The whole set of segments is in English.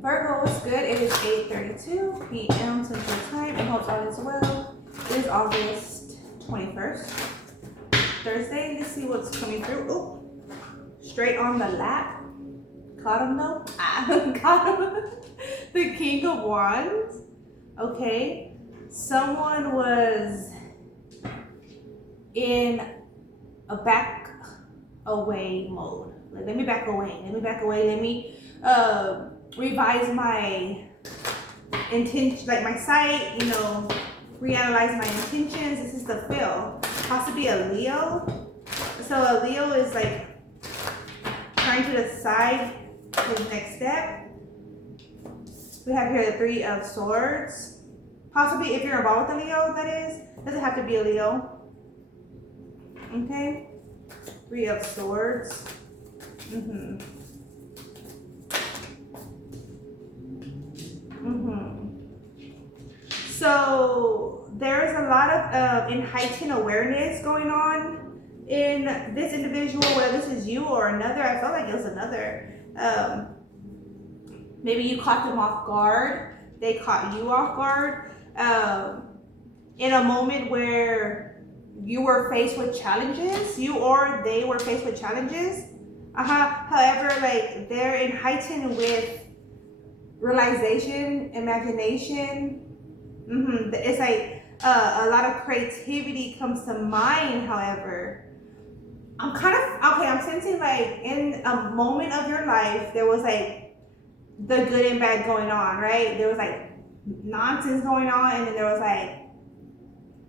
Virgo, what's good? It is 8:32 p.m. Central Time and hope all is well. It is August 21st, Thursday. Let's see what's coming through. Oh, straight on the lap. Caught him though? Caught him. The King of Wands. Okay. Someone was in a back away mode. Like, let me back away. Let me revise my intention, like my sight, reanalyze my intentions. This is the Phil. Possibly a Leo. So a Leo is like trying to decide his next step. We have here the Three of Swords. Possibly if you're involved with a Leo, that is. Doesn't have to be a Leo. Okay. Three of Swords. So there's a lot of heightened awareness going on in this individual, whether this is you or another. I felt like it was another. Maybe you caught them off guard. They caught you off guard. In a moment where you were faced with challenges, you or they were faced with challenges. However, like they're in heightened with realization, imagination. It's like a lot of creativity comes to mind. However, I'm sensing like in a moment of your life there was like the good and bad going on, right? There was like nonsense going on, and then there was like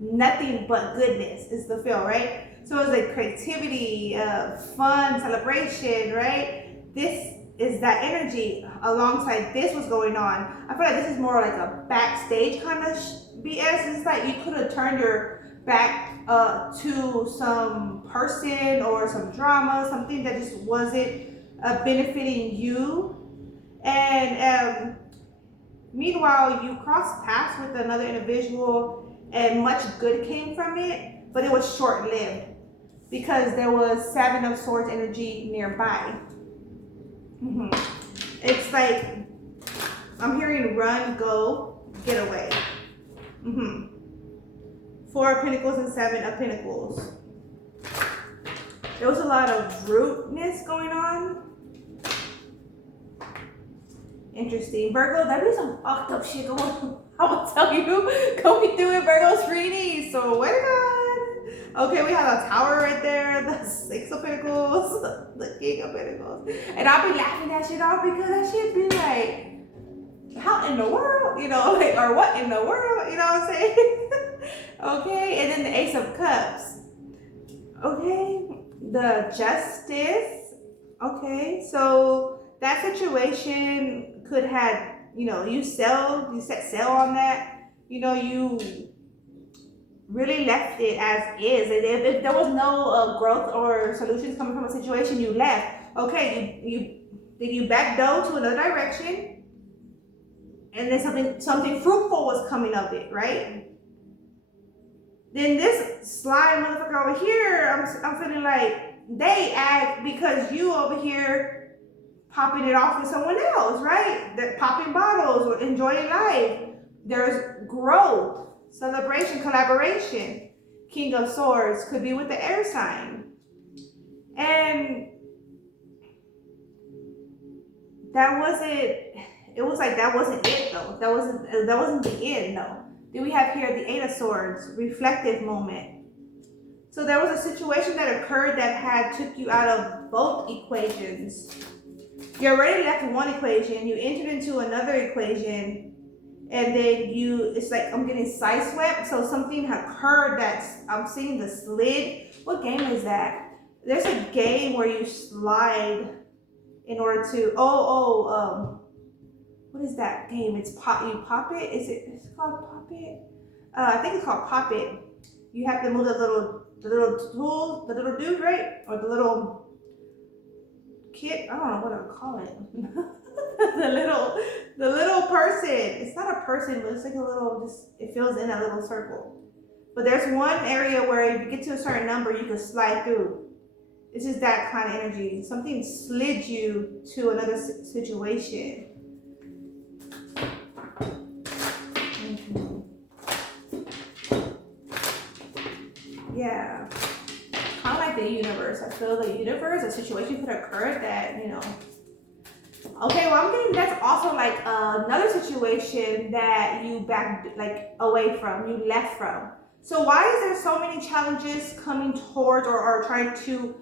nothing but goodness is the feel, right? So it was like creativity, fun, celebration, right? This is that energy. Alongside this was going on. I feel like this is more like a backstage kind of BS. It's like you could have turned your back to some person or some drama, something that just wasn't benefiting you. And meanwhile, you crossed paths with another individual and much good came from it, but it was short-lived because there was Seven of Swords energy nearby. It's like I'm hearing run, go, get away. Four of Pentacles and Seven of Pentacles. There was a lot of rudeness going on. Interesting. Virgo, that be some fucked up shit going on. I will tell you, go be doing Virgo's reading. So wait a minute. Okay, we have a tower right there, the Six of Pentacles, the King of Pentacles. And I'll be laughing that shit off because that shit be like, how in the world? Like, or what in the world? You know what I'm saying? Okay, and then the Ace of Cups. Okay, the Justice. Okay, so that situation could have, you set sail on that. You really left it as is. If there was no growth or solutions coming from a situation, you left. Okay, you backdoor to another direction, and then something fruitful was coming of it, right? Then this sly motherfucker over here, I'm feeling like they act because you over here popping it off with someone else, right? They're popping bottles or enjoying life. There's growth, celebration, collaboration. King of Swords could be with the air sign. And that wasn't it though. That wasn't the end though. Then we have here the Eight of Swords, reflective moment. So there was a situation that occurred that took you out of both equations. You already left one equation, you entered into another equation, and then it's like I'm getting sideswept. So something occurred I'm seeing the slid. What game is that? There's a game where you slide in order to, what is that game? It's you pop it? It's called Pop It? I think it's called Pop It. You have to move the little tool, the little dude, right? Or the little kid, I don't know what to call it. the little person. It's not a person, but it's like a little, it fills in a little circle. But there's one area where if you get to a certain number, you can slide through. It's just that kind of energy. Something slid you to another situation. fulfill the universe. A situation could occur that, you know. Okay, well, I'm thinking that's also like another situation that you backed like away from, you left from. So why is there so many challenges coming towards or trying to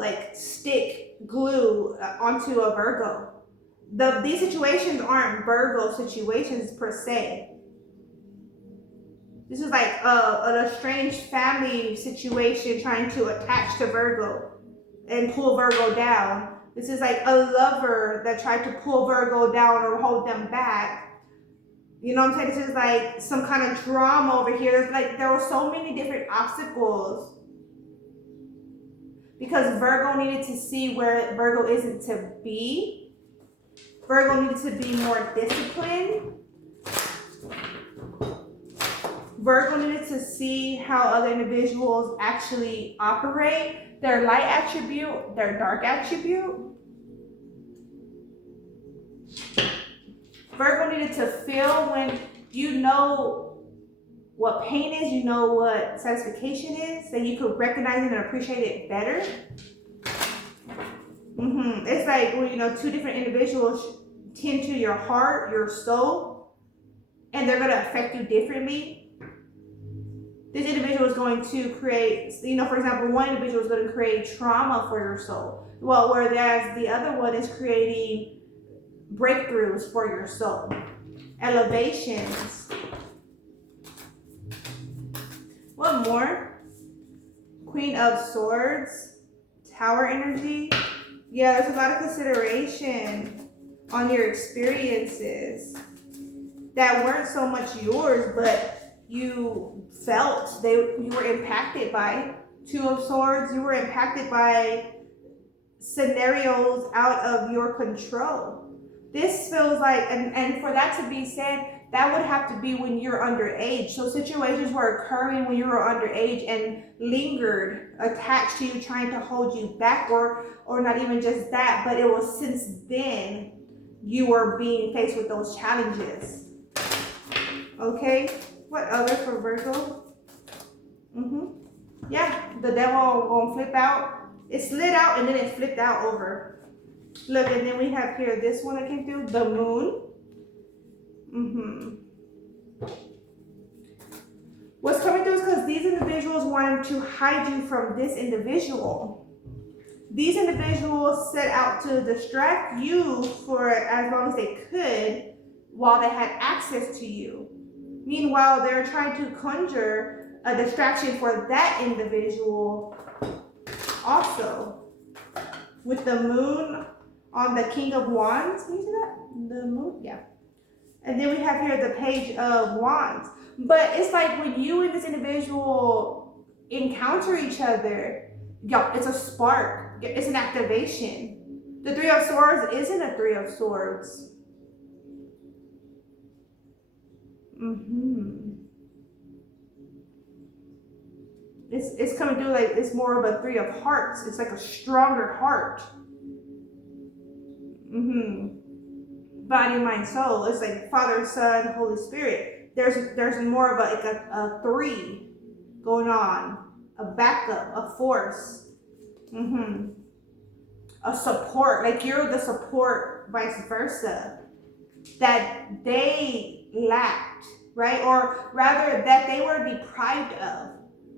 like stick glue onto a Virgo? These situations aren't Virgo situations per se. This is like an estranged family situation trying to attach to Virgo and pull Virgo down. This is like a lover that tried to pull Virgo down or hold them back. You know what I'm saying? This is like some kind of drama over here. There's like, there were so many different obstacles because Virgo needed to see where Virgo isn't to be. Virgo needed to be more disciplined. Virgo needed to see how other individuals actually operate, their light attribute, their dark attribute. Virgo needed to feel when you know what pain is, you know what satisfaction is, that you could recognize it and appreciate it better. It's like when, you know, two different individuals tend to your heart, your soul, and they're going to affect you differently. This individual is going to create, you know, for example, one individual is going to create trauma for your soul. Well, whereas the other one is creating breakthroughs for your soul, elevations. What more? Queen of Swords, Tower energy. Yeah, there's a lot of consideration on your experiences that weren't so much yours, but you felt you were impacted by. Two of Swords, you were impacted by scenarios out of your control. This feels like, and for that to be said, that would have to be when you're underage. So situations were occurring when you were underage and lingered, attached to you, trying to hold you back, or not even just that, but it was since then you were being faced with those challenges. Okay, what other for Virgo? Yeah, the devil gonna flip out. It slid out and then it flipped out over. Look, and then we have here this one that came through, the moon. What's coming through is because these individuals wanted to hide you from this individual. These individuals set out to distract you for as long as they could while they had access to you. Meanwhile, they're trying to conjure a distraction for that individual also. With the moon on the King of Wands. Can you see that? The moon? Yeah. And then we have here the Page of Wands. But it's like when you and this individual encounter each other, it's a spark. It's an activation. The Three of Swords isn't a Three of Swords. It's coming through like it's more of a Three of Hearts. It's like a stronger heart. Body, mind, soul. It's like Father, Son, Holy Spirit. There's more of a three going on, a backup, a force, a support. Like you're the support, vice versa, that they lacked, right? Or rather, that they were deprived of.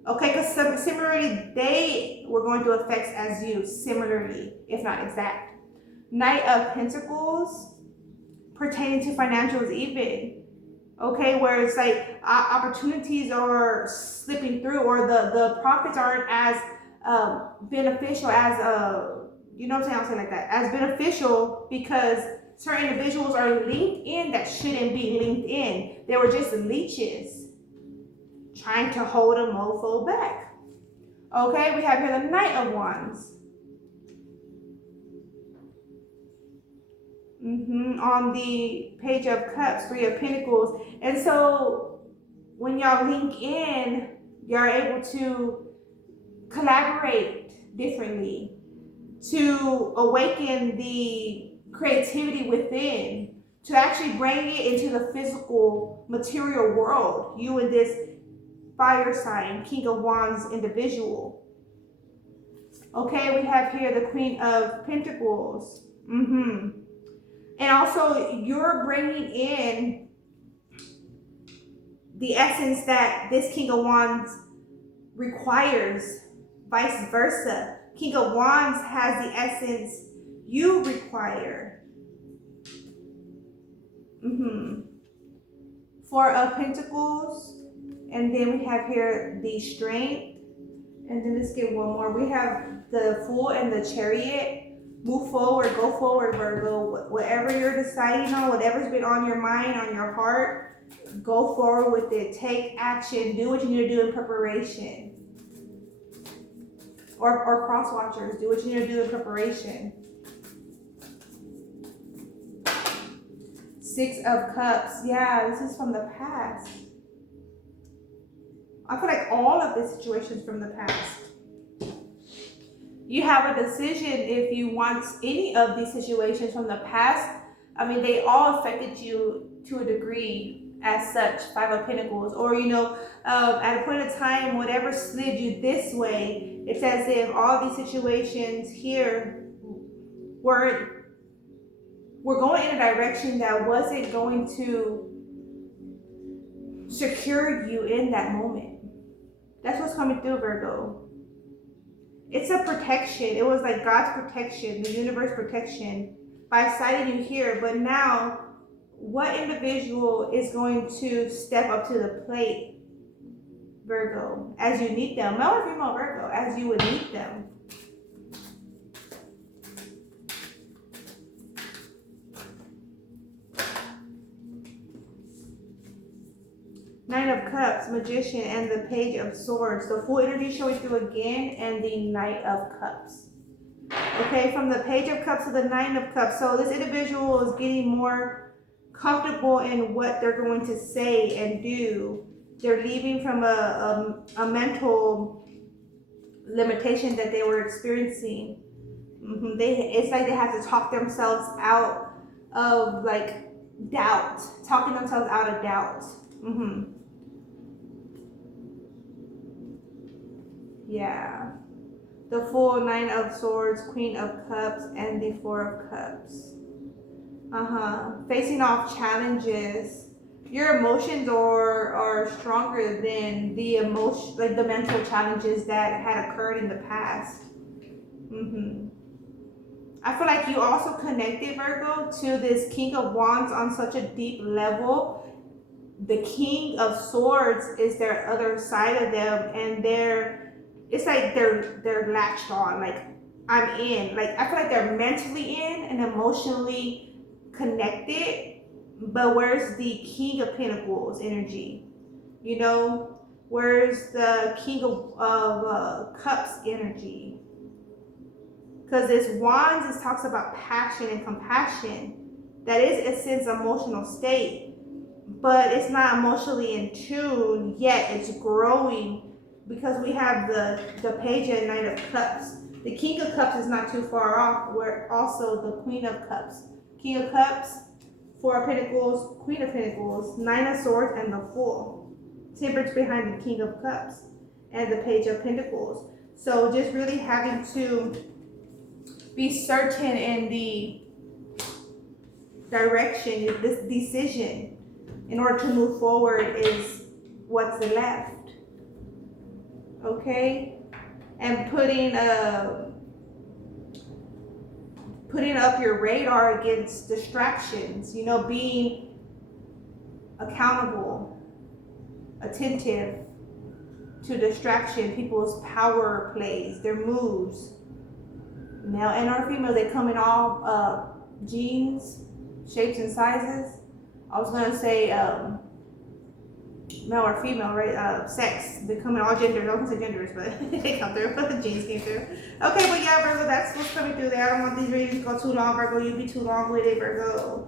Okay, because similarly, they were going through effects as you, similarly, if not exact. Knight of Pentacles, pertaining to financials even. Okay, where it's like opportunities are slipping through, or the profits aren't as beneficial as, you know what I'm saying, I'll say like that, as beneficial because certain individuals are linked in that shouldn't be linked in. They were just leeches trying to hold a mofo back. Okay, we have here the Knight of Wands. On the Page of Cups, Three of Pentacles. And so when y'all link in, you're able to collaborate differently, to awaken the creativity within, to actually bring it into the physical material world. You and this fire sign, King of Wands individual. Okay, we have here the Queen of Pentacles. And also, you're bringing in the essence that this King of Wands requires, vice versa. King of Wands has the essence you require. Four of Pentacles, and then we have here the Strength, and then let's get one more. We have the Fool and the Chariot. Move forward, go forward, Virgo. Whatever you're deciding on, whatever's been on your mind, on your heart, go forward with it. Take action. Do what you need to do in preparation. Or cross watchers, do what you need to do in preparation. Six of Cups. Yeah, this is from the past. I feel like all of the situations from the past. You have a decision if you want any of these situations from the past. I mean, they all affected you to a degree as such. Five of Pentacles. Or, at a point in time, whatever slid you this way, it's as if all these situations here were going in a direction that wasn't going to secure you in that moment. That's what's coming through, Virgo. It's a protection. It was like God's protection, the universe protection by sighting you here. But now, what individual is going to step up to the plate, Virgo, as you need them? Male or female, Virgo, as you would need them. Nine of Cups, Magician, and the Page of Swords. The Full energy showing through again, and the Knight of Cups. Okay, from the Page of Cups to the Nine of Cups. So this individual is getting more comfortable in what they're going to say and do. They're leaving from a mental limitation that they were experiencing. It's like they have to talk themselves out of like doubt. Talking themselves out of doubt. Yeah. The Fool, Nine of Swords, Queen of Cups, and the Four of Cups. Facing off challenges. Your emotions are stronger than the emotion, like the mental challenges that had occurred in the past. I feel like you also connected, Virgo, to this King of Wands on such a deep level. The King of Swords is their other side of them, and it's like they're latched on. Like, I'm in. Like, I feel like they're mentally in and emotionally connected. But where's the King of Pentacles energy? Where's the King of Cups energy? Because this Wands talks about passion and compassion. That is a sense emotional state, but it's not emotionally in tune yet. It's growing because we have the Page and Knight of Cups. The King of Cups is not too far off. We're also the Queen of Cups. King of Cups, Four of Pentacles, Queen of Pentacles, Nine of Swords, and the Fool. Temperance behind the King of Cups and the Page of Pentacles. So just really having to be certain in the direction, this decision in order to move forward is what's left. Okay? And putting up your radar against distractions, being accountable, attentive to distraction, people's power plays, their moves. Male and or female, they come in all genes, shapes, and sizes. I was gonna say male or female, right? Sex. They come in all genders. I was gonna say genders, but they come through. The genes came through. Okay, but yeah, Virgo, that's what's coming through there. I don't want these readings to go too long, Virgo. You'll be too long with it, Virgo.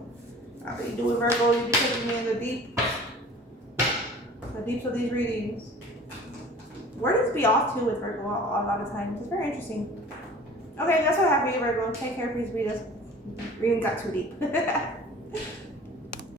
I'll be doing Virgo. You'll be taking me in the deeps of these readings. Wordings be off too with Virgo a lot of times. It's very interesting. Okay, that's what happened to you, Virgo. Take care, please read us. Reading got too deep.